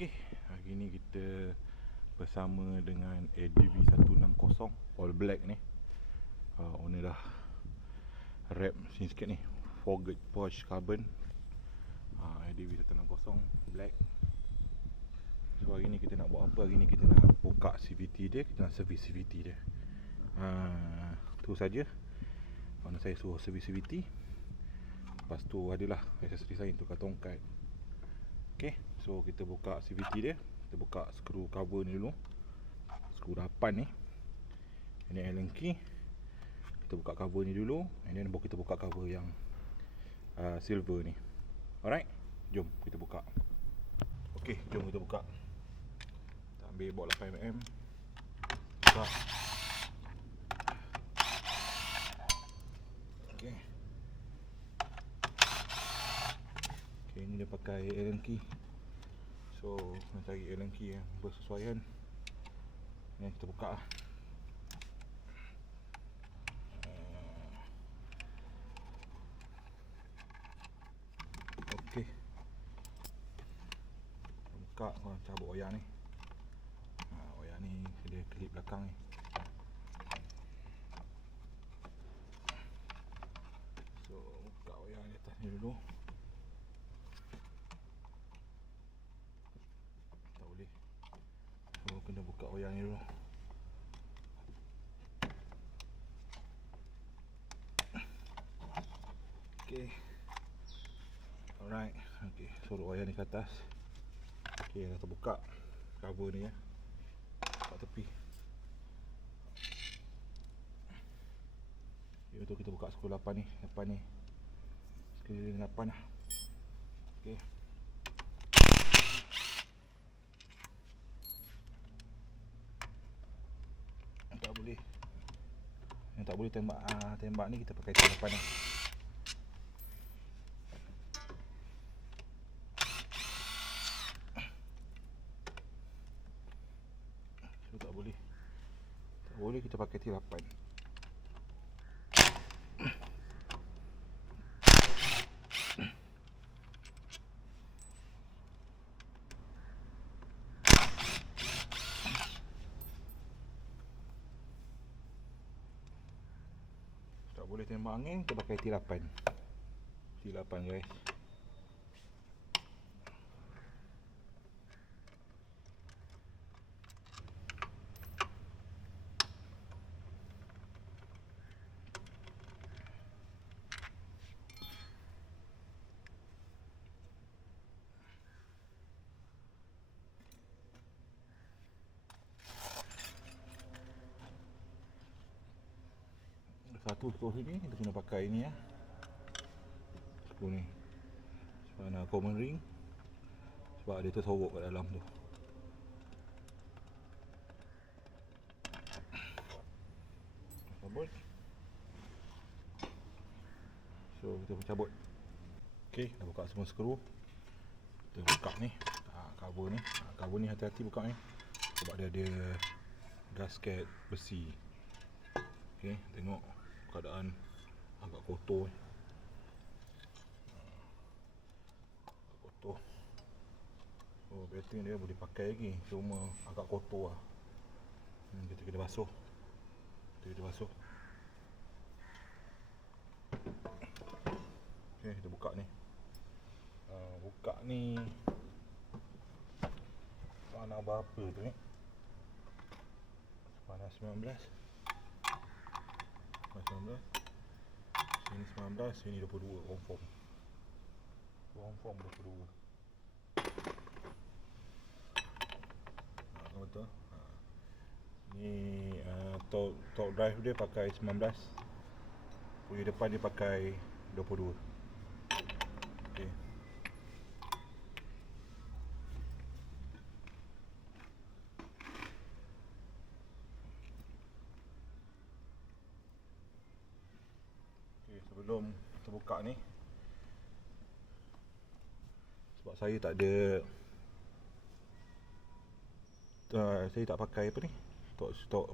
Okey, hari ni kita bersama dengan ADV 160 all black ni. Owner dah wrap sini sikit ni, Forged Porsche Carbon. ADV 160 black. So hari ni kita nak buat apa? Hari ni kita nak buka CVT dia, kita nak servis CVT dia. Tu saja. Owner saya suruh servis CVT. Lepas tu adalah aksesori saya untuk tongkat. Okay, so kita buka CVT dia. Kita buka skru cover ni dulu, skru 8 ni. Ini Allen key. Kita buka cover ni dulu, and then baru kita buka cover yang silver ni. Alright, jom kita buka. Okay, jom kita buka. Kita ambil bot 8mm. Buka. Okay. Okay, ni dia pakai Allen key. So, nak cari Allen key yang bersesuaian. Ni kita buka lah. Okey. Buka, korang cabut wayar ni. Wayar ni dia klip belakang ni. So, buka wayar di atas ni dulu. Tak boleh. So, kena buka wayar ni dulu. Okey. Alright. Okey, suruh wayar ni ke atas. Okey, dah terbuka cover ni ya. Kat tepi. Okay, tu kita buka skru 8 ni, depan ni. Sekeliling 8 lah. Okey. Tak boleh. Yang tak boleh tembak ni kita pakai T8 ni. So tak boleh. Tak boleh kita pakai T8. Tak boleh tembak angin, kita pakai T8. T8 guys. Satu skru sini kita kena pakai ni ya. Skru ni. Sebab nak common ring. Sebab dia tersorok kat dalam tu. Cabut. So kita cabut. Okey, dah buka semua skru. Kita buka ni, cover ni. Cover ni hati-hati buka ni. Sebab dia ada gasket besi. Okey, tengok keadaan agak kotor. Kotor. Oh, battery dia boleh pakai lagi, cuma agak kotor lah. Kita kena basuh. Kita basuh. Okey, kita buka ni. Buka ni panah berapa tu ni? Panah 19. Sini 19, sini 22, confirm. Confirm 22. Betul. Ni top drive dia pakai 19. Punya depan dia pakai 22. Okey. Sebelum kita buka ni, sebab saya tak ada saya tak pakai apa ni, torque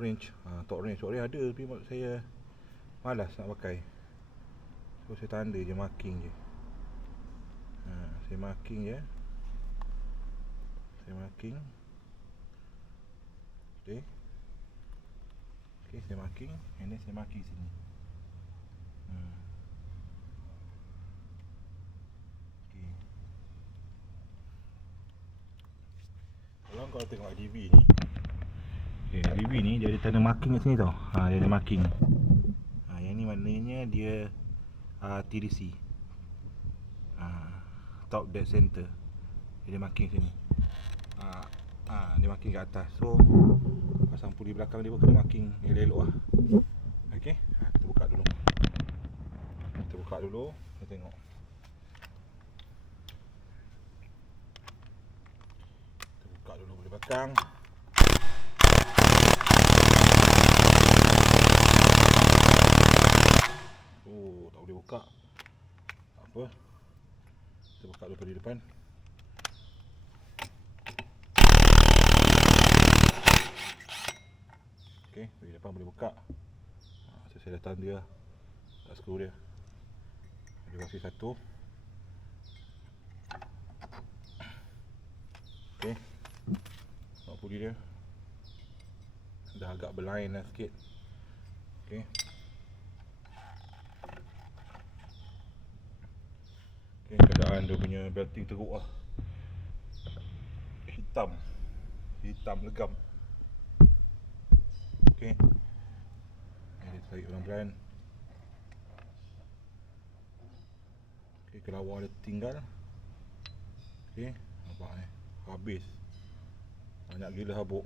wrench. Torque wrench ada, tapi saya malas nak pakai. So saya tanda je, marking je. Saya marking je. Saya marking. Okay. Okay, saya marking. And then saya marking sini. Okay. Kalau kau tengok DV ni, okay, DV ni dia ada tanda marking kat sini tau. Dia ada marking. Yang ni maknanya dia TDC. Top dead center. Dia ada marking sini. Dia marking kat atas. So pasang puli belakang dia pun kena marking elok-elok lah. Okay, kita buka dulu. Kita tengok. Kita buka dulu puli belakang. Tak boleh buka. Apa? Kita buka dulu dari depan. Okay, dari depan boleh buka. Saya dah tanda lah kat skru dia. Ada wasi satu. Okay, tengok puli dia dah agak berlain lah sikit. Okay. Okay, keadaan dia punya belting teruk lah. Hitam legam. Okay, dia tarik pelan-pelan. Okay, kelawar dia tinggal. Okay, nampak habis. Banyak gila habuk.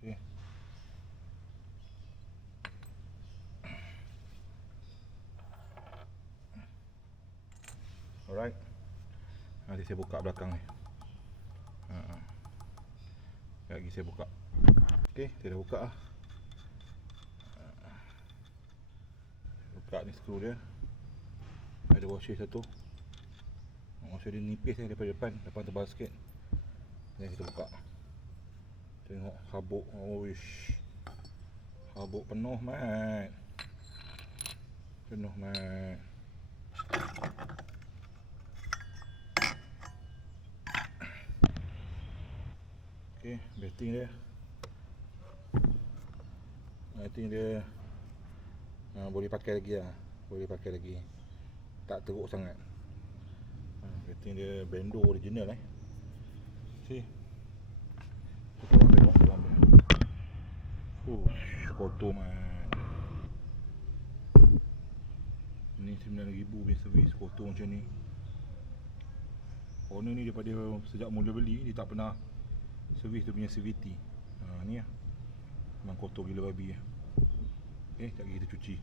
Okay. Alright. Nanti saya buka belakang ni. Lagi saya buka. Okay, saya dah buka lah. Buka ni skru dia. Ada washer satu. Washer dia nipis daripada depan tebal sikit. Ni kita buka. Tengok habuk. Habuk penuh mat. Okay, belting dia. Boleh pakai lagi lah. Tak teruk sangat. Belting dia Bendo original See. Kita tengok dalam dia. Kotor mat. Ni 9,000 punya servis kotor macam ni. Owner ni daripada sejak mula beli dia tak pernah servis dia punya CVT. Ni lah. Memang kotor gila babi. Okay, sekejap lagi kita cuci.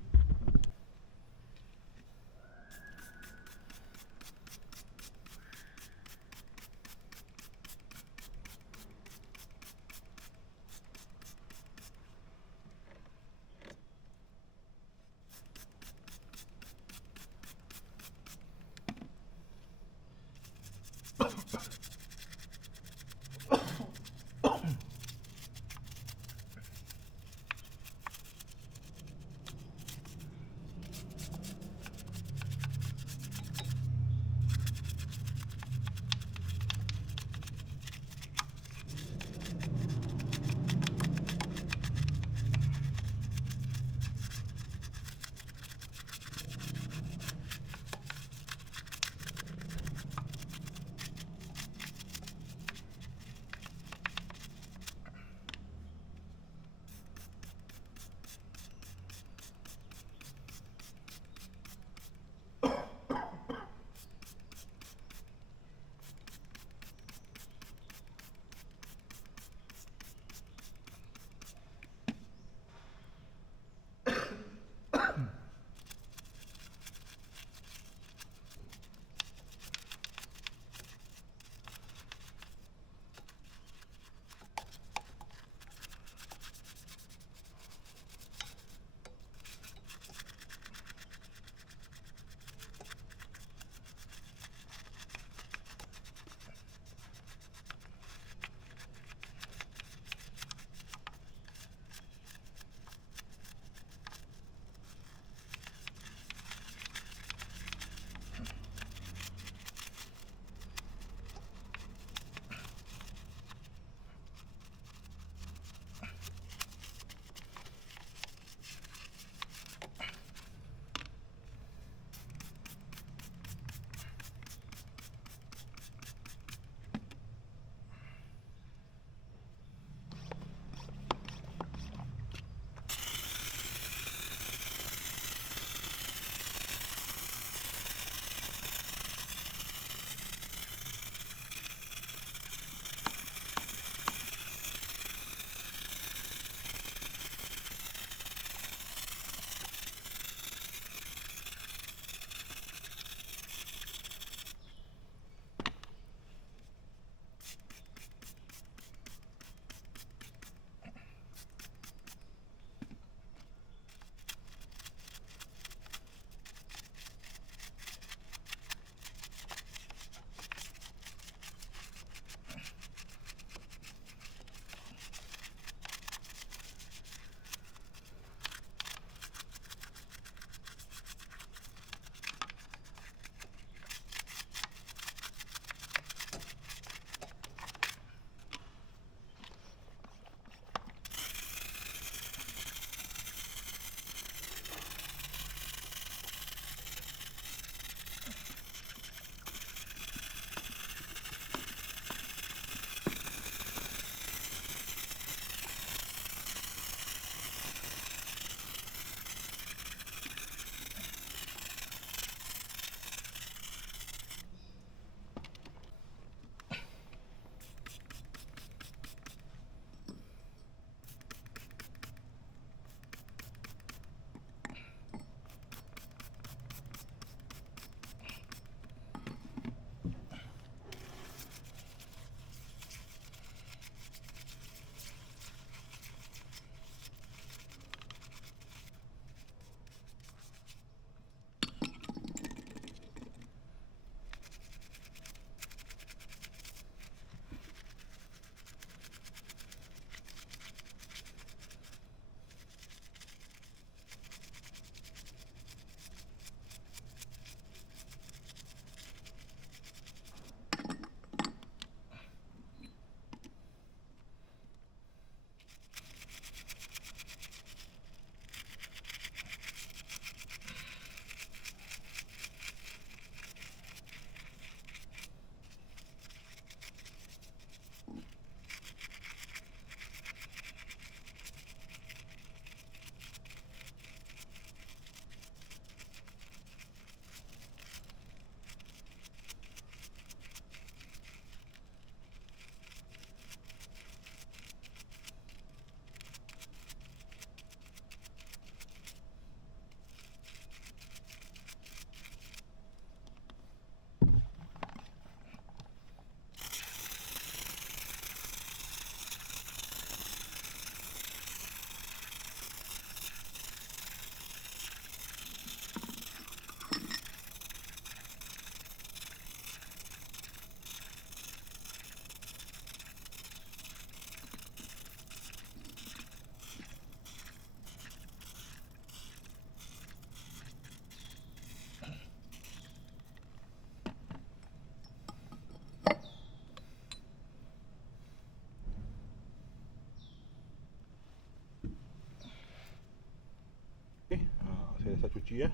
cuci ya.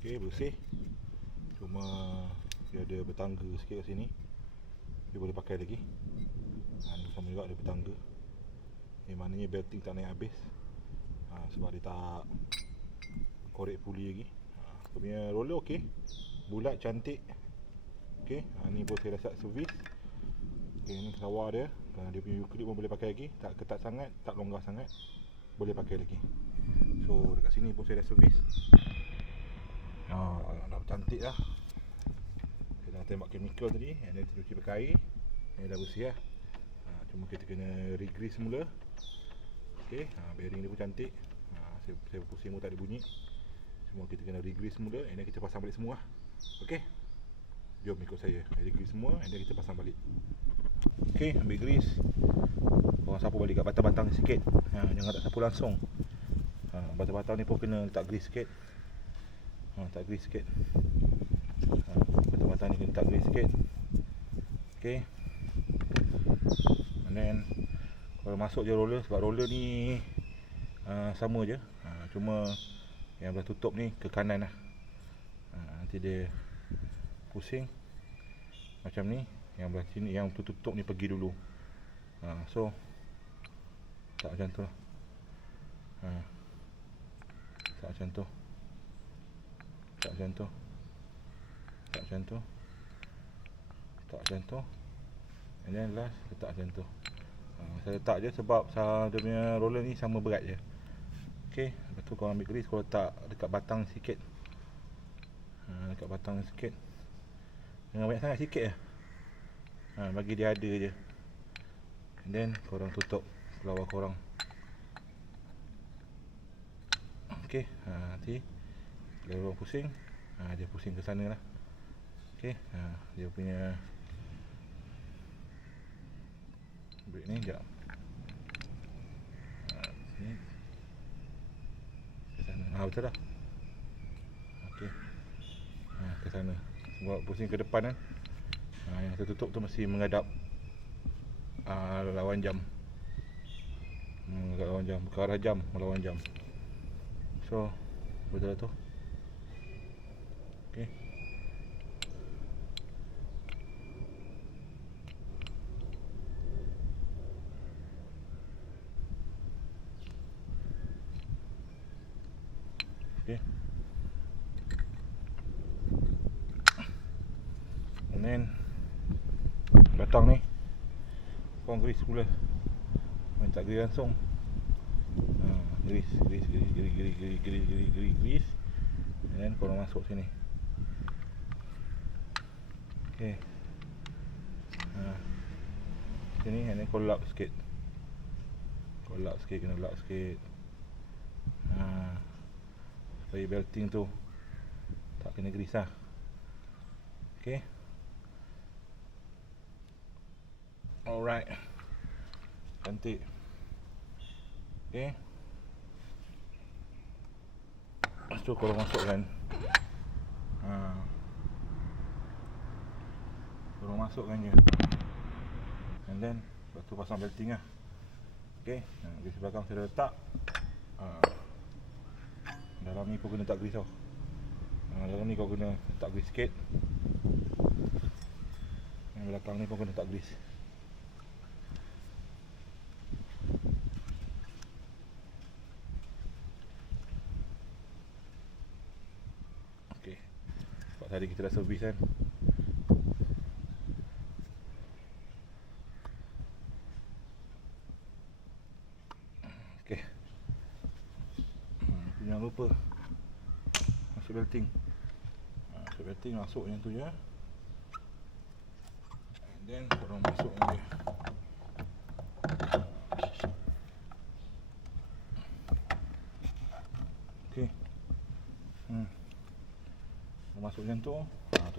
Okey, bersih. Cuma dia ada bertangga sikit kat sini. Dia boleh pakai lagi. Ni sama juga ada bertangga. Maknanya belting tak naik habis. Sebab dia tak korek puli lagi. Dia punya roller okey. Bulat, cantik. Okey, ni pun saya dah start servis. Okey, ni kawar dia. Dia punya U-clip pun boleh pakai lagi. Tak ketat sangat, tak longgar sangat. Boleh pakai lagi. So dekat sini pun saya dah servis. Dah cantik lah. Saya dah tembak chemical tadi. Yang ni cuci pakai air. Ni dah bersih lah. Cuma kita kena re-grease semula. Okey, bearing dia pun cantik. Saya pusing pun tak ada bunyi. Cuma kita kena re-grease semula. And then kita pasang balik semua lah. Okey, jom ikut saya. Re-grease semua and then kita pasang balik. Okey, ambil grease. Korang sapu balik kat batang-batang sikit. Jangan tak sapu langsung. Batang-batang ni pun kena letak grease sikit. Tak grease sikit. Batang-batang ni kena letak grease sikit. Okey. And then kalau masuk je roller, sebab roller ni sama je. Cuma yang belah tutup ni ke kanan lah. Nanti dia pusing macam ni. Yang belah sini, yang tutup ni pergi dulu. So tak macam tu lah. Tak macam tu. Tak macam tu. Tak macam tu. Tak macam tu. And then last letak macam tu. Saya letak je sebab dia punya roller ni sama berat je. Okey, lepas tu korang ambil grease, korang letak dekat batang sikit. Dekat batang sikit. Jangan banyak sangat, sikit je. Bagi dia ada je. And then korang tutup pelawar korang. Okey, nanti kalau korang pusing, dia pusing ke sana lah. Okey, dia punya brake ni sekejap. Sini ke sana. Betul dah. Okey, ke sana. Sebab pusing ke depan kan. Yang tertutup tu mesti menghadap lawan jam. Lawan jam, ke arah jam, melawan jam. So betul lah tu. Okey. Okey. And then batang ni korang grease pula. Main tak grease langsung. Grease. And then korang masuk sini. Okey. Sini, and then korang lap sikit. Korang lap sikit, kena lap sikit. Supaya belting tu tak kena grease lah. Okey. Alright. Cantik. Okey. Lepas tu korang masukkan. Korang masukkan je. And then lepas tu pasang belting lah. Okey. Grease belakang saya dah letak. Dalam ni pun kena letak grease tau. Dalam ni kau kena letak grease sikit. Yang belakang ni pun kena letak grease. Okey. Sebab tadi kita dah servis kan. Okey. Jangan lupa masuk belting. Masuk belting, masuk yang tu je. And then korang masuk dia. Okey. Masuk macam tu.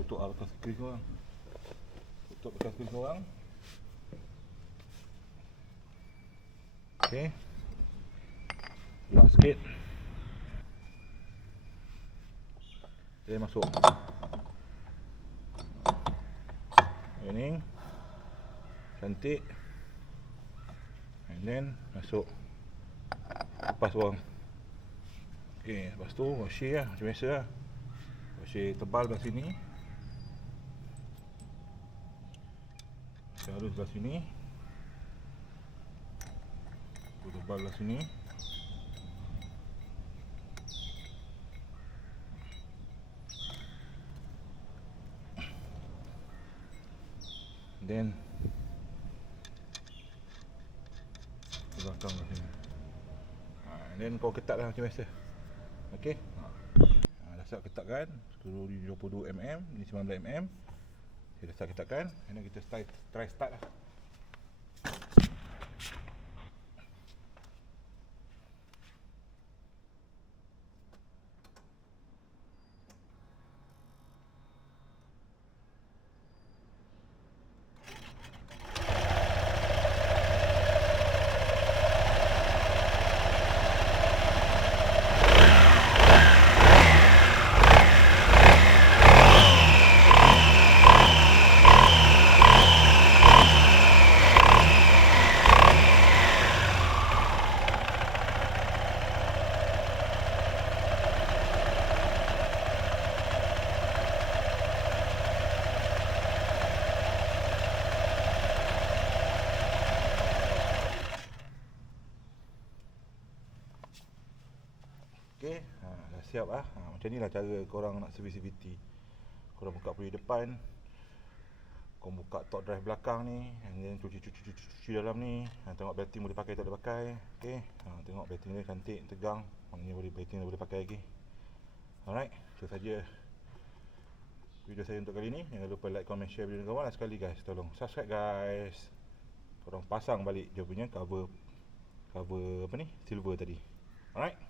Tutup bekas grease korang. Tutup bekas grease korang. Okey. Lock sikit. Dia masuk. Ini cantik. And then masuk. Lepas orang. Okay, lepas tu washer lah macam biasa lah. Washer tebal belah sini, washer halus belah sini, tebal belah sini. Then belakang kat sini. Then kau ketat lah macam biasa. Okey. Dah siap ketatkan. Skru ni 22mm, ni 19mm. Saya dah siap ketatkan. And then kita try start lah. Okey, dah siap lah. Macam ni lah cara korang nak servis CVT. Korang buka puli depan, korang buka top drive belakang ni, and then cuci dalam ni. Tengok belting boleh pakai tak boleh pakai. Okey, tengok belting dia cantik, tegang. Ni boleh belting boleh pakai lagi. Alright, itu saja video saya untuk kali ni. Jangan lupa like, comment, share video ni kawan. Sekali guys, tolong subscribe guys. Korang pasang balik dia punya cover apa ni, silver tadi. Alright.